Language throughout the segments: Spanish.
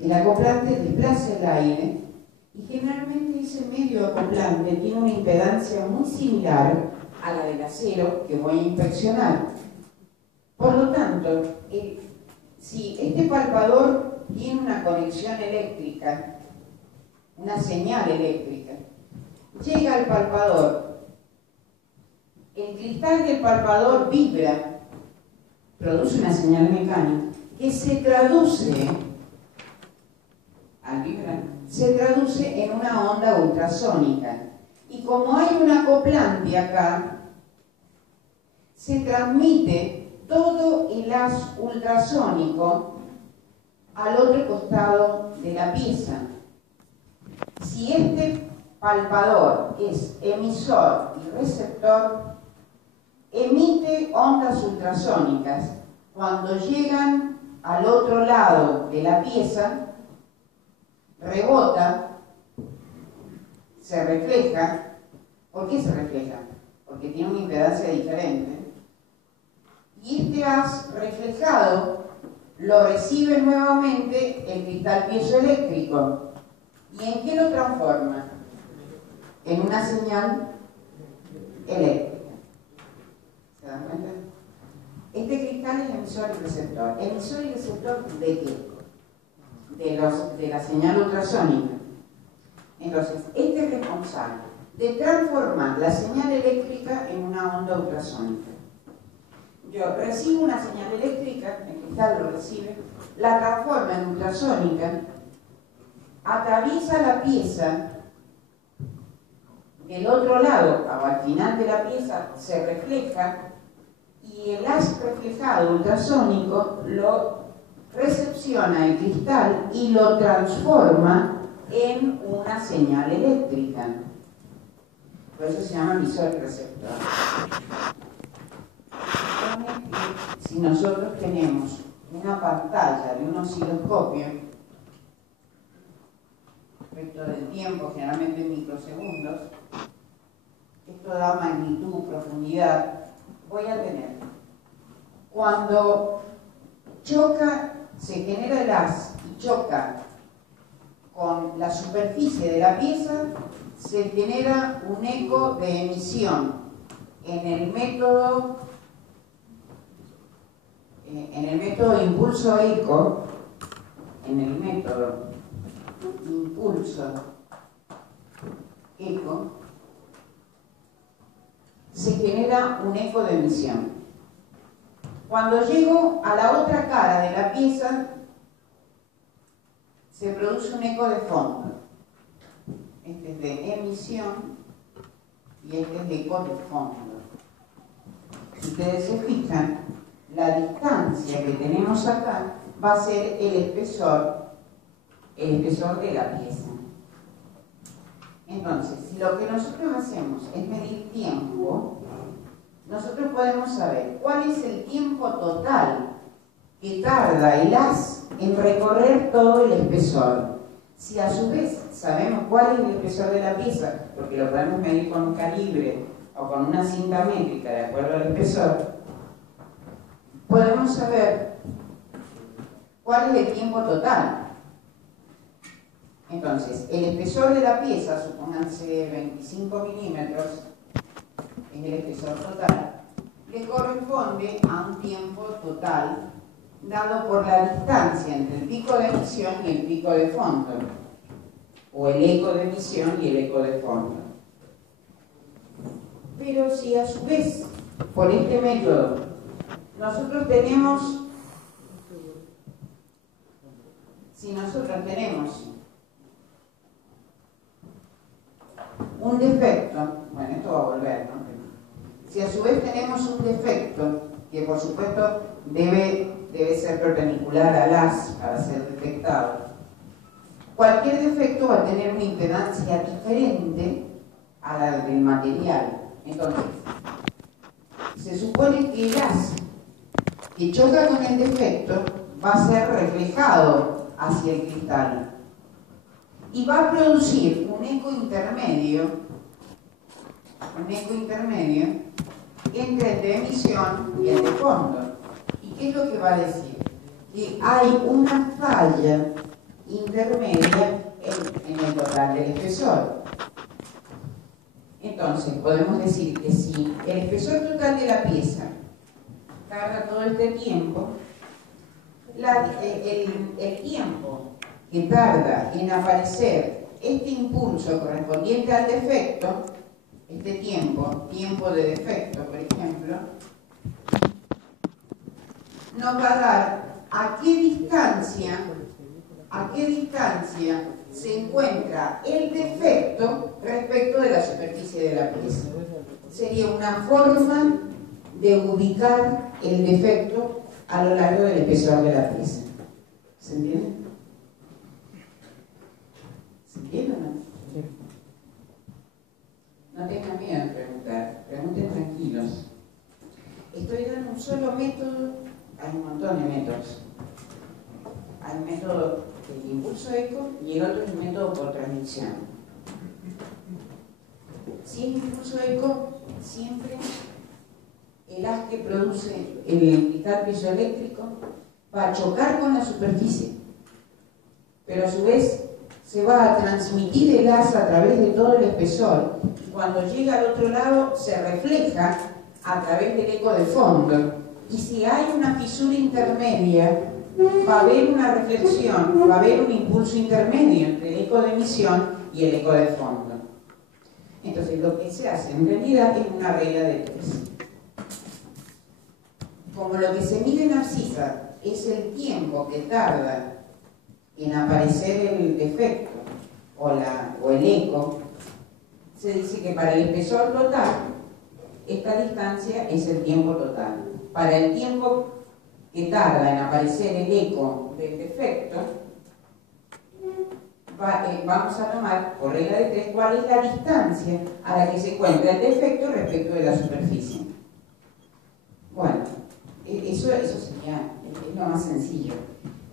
El acoplante desplaza el aire y generalmente ese medio acoplante tiene una impedancia muy similar a la del acero que voy a inspeccionar. Por lo tanto, si este palpador tiene una conexión eléctrica, una señal eléctrica, llega al palpador, el cristal del palpador vibra, produce una señal mecánica que se traduce, al vibrar, se traduce en una onda ultrasónica. Y como hay un acoplante acá, se transmite todo el haz ultrasónico al otro costado de la pieza. Si este palpador es emisor y receptor, emite ondas ultrasónicas. Cuando llegan al otro lado de la pieza, rebota, se refleja. ¿Por qué se refleja? Porque tiene una impedancia diferente. Y este haz reflejado lo recibe nuevamente el cristal piezoeléctrico. ¿Y en qué lo transforma? En una señal eléctrica. ¿Se dan cuenta? Este cristal es emisor y receptor. ¿Emisor y receptor de qué? De la señal ultrasónica. Entonces, este es responsable de transformar la señal eléctrica en una onda ultrasónica. Yo recibo una señal eléctrica, el cristal lo recibe, la transforma en ultrasónica, atraviesa la pieza, del otro lado, o al final de la pieza, se refleja y el haz reflejado ultrasónico lo recepciona el cristal y lo transforma en una señal eléctrica. Por eso se llama emisor y receptor. Si nosotros tenemos una pantalla de un osciloscopio, respecto del tiempo, generalmente en microsegundos, esto da magnitud, profundidad, voy a tener, cuando choca, se genera el haz y choca con la superficie de la pieza, se genera un eco de emisión. En el método impulso-eco, en el método impulso-eco, se genera un eco de emisión. Cuando llego a la otra cara de la pieza, se produce un eco de fondo. Este es de emisión y este es de eco de fondo. Si ustedes se fijan, la distancia que tenemos acá va a ser el espesor de la pieza. Entonces, si lo que nosotros hacemos es medir tiempo, nosotros podemos saber cuál es el tiempo total que tarda el haz en recorrer todo el espesor. Si a su vez sabemos cuál es el espesor de la pieza, porque lo podemos medir con un calibre o con una cinta métrica de acuerdo al espesor, podemos saber cuál es el tiempo total. Entonces, el espesor de la pieza, supónganse 25 milímetros, es el espesor total, le corresponde a un tiempo total dado por la distancia entre el pico de emisión y el pico de fondo, o el eco de emisión y el eco de fondo. Pero si a su vez, por este método, nosotros tenemos un defecto, bueno, esto va a volver, ¿no? Si a su vez tenemos un defecto, que por supuesto debe ser perpendicular al haz para ser detectado, cualquier defecto va a tener una impedancia diferente a la del material. Entonces, se supone que el haz que choca con el defecto va a ser reflejado hacia el cristal y va a producir un eco intermedio entre el de emisión y el de fondo. ¿Y qué es lo que va a decir? Que hay una falla intermedia en el total del espesor. Entonces, podemos decir que si el espesor total de la pieza tarda todo este tiempo, el tiempo que tarda en aparecer este impulso correspondiente al defecto, este tiempo de defecto, por ejemplo, nos va a dar a qué distancia se encuentra el defecto respecto de la superficie de la pieza. Sería una forma de ubicar el defecto a lo largo del espesor de la pieza. ¿Se entiende? ¿Se entiende o no? No tengan miedo de preguntar, pregunten tranquilos. Estoy dando un solo método, hay un montón de métodos. Hay un método del impulso eco y el otro es el método por transmisión. Si es impulso eco, siempre el haz que produce el cristal piezoeléctrico va a chocar con la superficie, pero a su vez se va a transmitir el haz a través de todo el espesor y cuando llega al otro lado se refleja a través del eco de fondo. Y si hay una fisura intermedia, va a haber una reflexión, va a haber un impulso intermedio entre el eco de emisión y el eco de fondo. Entonces lo que se hace en realidad es una regla de tres. Como lo que se mide en abscisa es el tiempo que tarda en aparecer el defecto o el eco, se dice que para el espesor total esta distancia es el tiempo total. Para el tiempo que tarda en aparecer el eco del defecto, vamos a tomar por regla de tres cuál es la distancia a la que se encuentra el defecto respecto de la superficie. Bueno, eso sería lo más sencillo.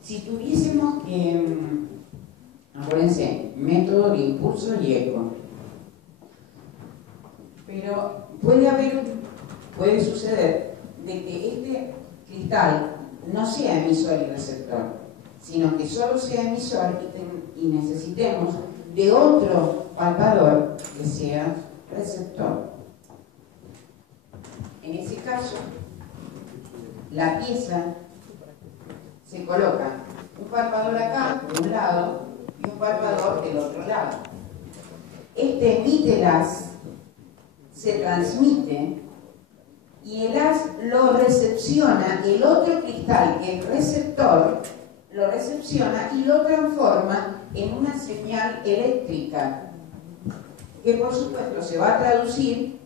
Si tuviésemos que, acuérdense, método de impulso y eco, pero puede suceder de que este cristal no sea emisor y receptor, sino que solo sea emisor y necesitemos de otro palpador que sea receptor. En ese caso, la pieza se coloca un palpador acá por un lado y un palpador del otro lado. Este emite el haz, se transmite y el haz lo recepciona, el otro cristal que es receptor lo recepciona y lo transforma en una señal eléctrica que por supuesto se va a traducir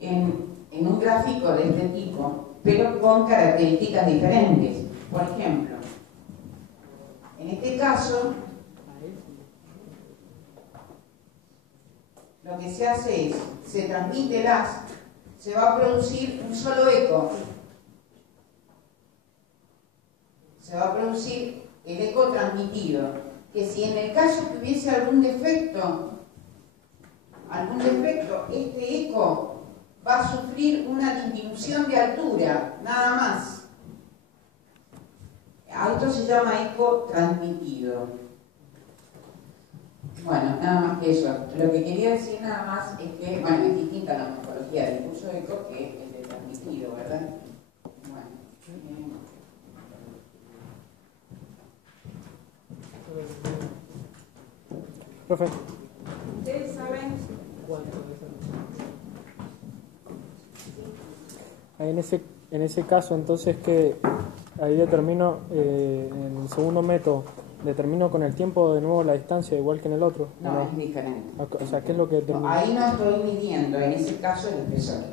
en un gráfico de este tipo, pero con características diferentes. Por ejemplo, en este caso, lo que se hace es, se transmite el haz, se va a producir un solo eco. Se va a producir el eco transmitido, que si en el caso que hubiese algún defecto, este eco va a sufrir una disminución de altura, nada más. A esto se llama eco transmitido. Bueno, nada más que eso. Lo que quería decir nada más es que, bueno, es distinta la morfología del impulso de eco que el de transmitido, ¿verdad? Bueno. Profe. Ustedes saben. En ese caso, entonces, que ahí determino, en el segundo método, determino con el tiempo de nuevo la distancia, igual que en el otro. No, ¿no? es diferente. O sea, ¿qué es lo que determino? No, ahí no estoy midiendo, en ese caso, el espesor.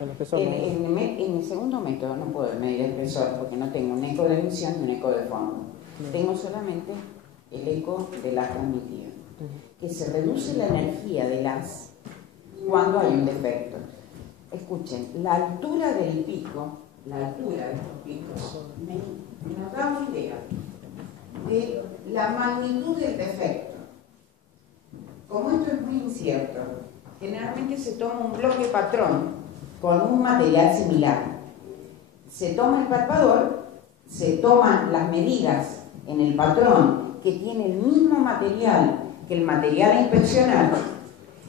El espesor. En el segundo método no puedo medir el espesor porque no tengo un eco de emisión y un eco de fondo. Tengo solamente el eco del haz transmitido, que se reduce la energía del haz cuando hay un defecto. Escuchen, la altura del pico, la altura de estos picos, nos da una idea de la magnitud del defecto. Como esto es muy incierto, generalmente se toma un bloque patrón con un material similar. Se toma el palpador, se toman las medidas en el patrón que tiene el mismo material que el material a inspeccionar,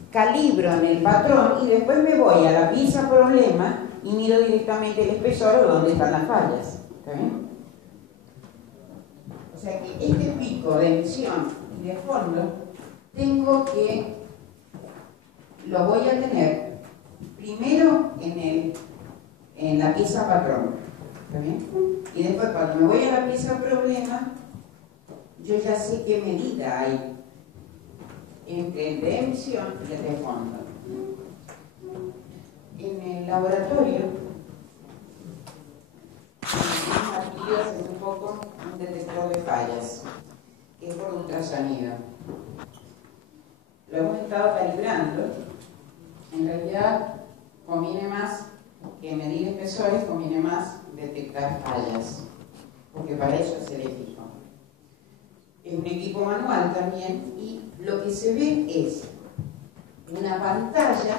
calibro en el patrón y después me voy a la pieza problema y miro directamente el espesor o dónde están las fallas. ¿Está bien? O sea que este pico de emisión y de fondo lo voy a tener primero en la pieza patrón. ¿Está bien? Y después cuando me voy a la pieza problema, yo ya sé qué medida hay entre el de emisión y el de fondo. En el laboratorio, aquí hace un poco un detector de fallas, que es por ultrasonido. Lo hemos estado calibrando. En realidad, conviene más que medir espesores, conviene más detectar fallas, porque para eso es eléctrico. Es un equipo manual también y lo que se ve es una pantalla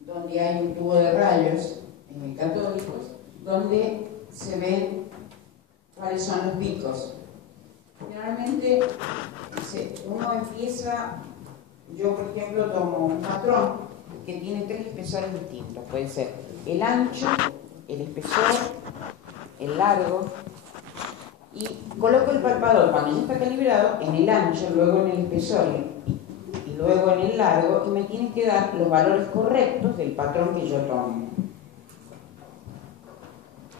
donde hay un tubo de rayos catódicos donde se ven cuáles son los picos. Generalmente uno empieza, yo por ejemplo tomo un patrón que tiene 3 espesores distintos, puede ser el ancho, el espesor, el largo, y coloco el palpador cuando ya está calibrado en el ancho, luego en el espesor y luego en el largo, y me tiene que dar los valores correctos del patrón que yo tomo.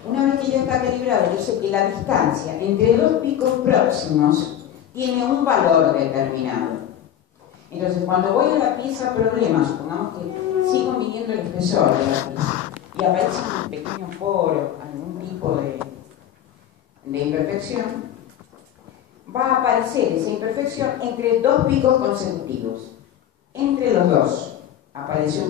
Una vez que ya está calibrado, yo sé que la distancia entre dos picos próximos tiene un valor determinado. Entonces, cuando voy a la pieza problema, supongamos que sigo midiendo el espesor de la pieza y aparece un pequeño poro, algún tipo de imperfección, va a aparecer esa imperfección entre dos picos consecutivos. Entre los dos aparece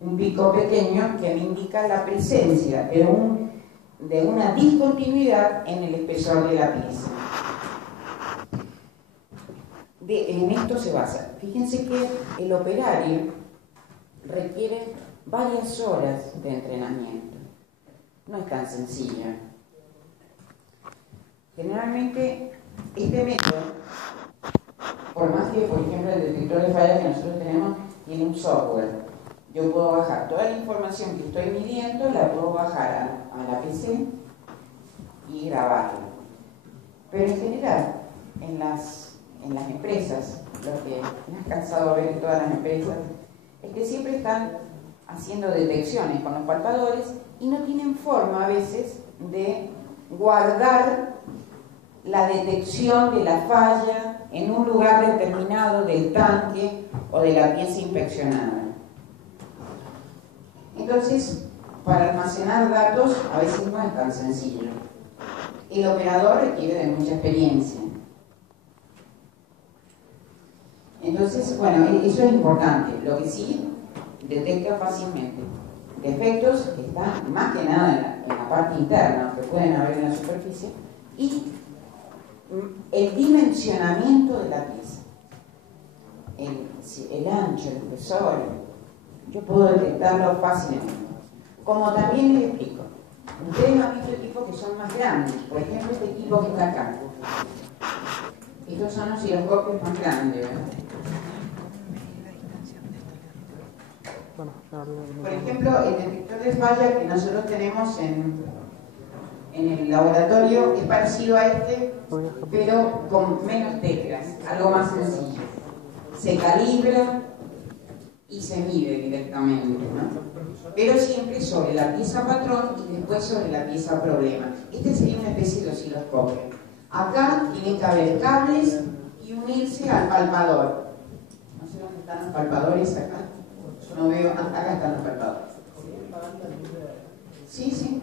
un pico pequeño que me indica la presencia de una discontinuidad en el espesor de la pieza. En esto se basa. Fíjense que el operario requiere varias horas de entrenamiento. No es tan sencillo. Generalmente, este método, por más que, por ejemplo, el detector de fallas que nosotros tenemos tiene un software, yo puedo bajar toda la información que estoy midiendo, la puedo bajar a la PC y grabarla. Pero en general, en las empresas, lo que me ha cansado ver en todas las empresas, es que siempre están haciendo detecciones con los palpadores y no tienen forma a veces de guardar la detección de la falla en un lugar determinado del tanque o de la pieza inspeccionada. Entonces, para almacenar datos a veces no es tan sencillo. El operador requiere de mucha experiencia. Entonces, bueno, eso es importante. Lo que sí detecta fácilmente defectos que están más que nada en la parte interna, que pueden haber en la superficie, y el dimensionamiento de la pieza, el ancho, el espesor, yo puedo detectarlo fácilmente. Como también les explico, ustedes han visto equipos que son más grandes, por ejemplo este equipo que está acá. Estos son los osciloscopios más grandes, ¿verdad? Por ejemplo, el detector de falla que nosotros tenemos en el laboratorio es parecido a este, pero con menos teclas, algo más sencillo. Se calibra y se mide directamente, ¿no? Pero siempre sobre la pieza patrón y después sobre la pieza problema. Este sería una especie de osciloscopio. Acá tienen que haber cables y unirse al palpador. No sé dónde están los palpadores acá. No veo, acá están los palpadores. Sí, sí.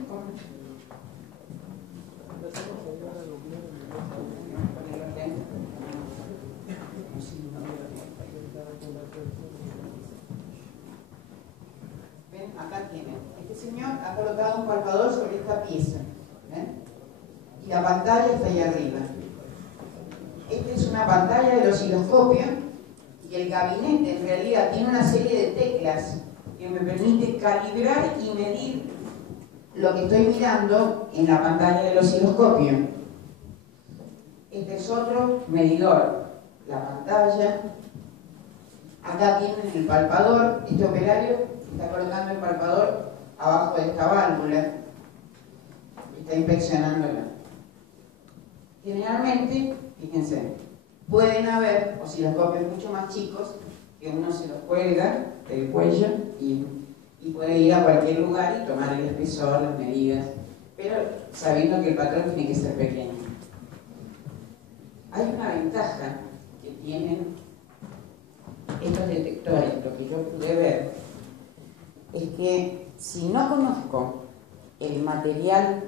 Ven, acá tienen. Este señor ha colocado un palpador sobre esta pieza. ¿Ven? Y la pantalla está ahí arriba. Esta es una pantalla del osciloscopio. Y el gabinete en realidad tiene una serie de teclas que me permite calibrar y medir lo que estoy mirando en la pantalla del osciloscopio. Este es otro medidor, la pantalla. Acá tienen el palpador. Este operario está colocando el palpador abajo de esta válvula. Está inspeccionándola. Generalmente, fíjense, pueden haber osciloscopios mucho más chicos que uno se los cuelga del cuello y puede ir a cualquier lugar y tomar el espesor, las medidas, pero sabiendo que el patrón tiene que ser pequeño. Hay una ventaja que tienen estos detectores, lo que yo pude ver, es que si no conozco el material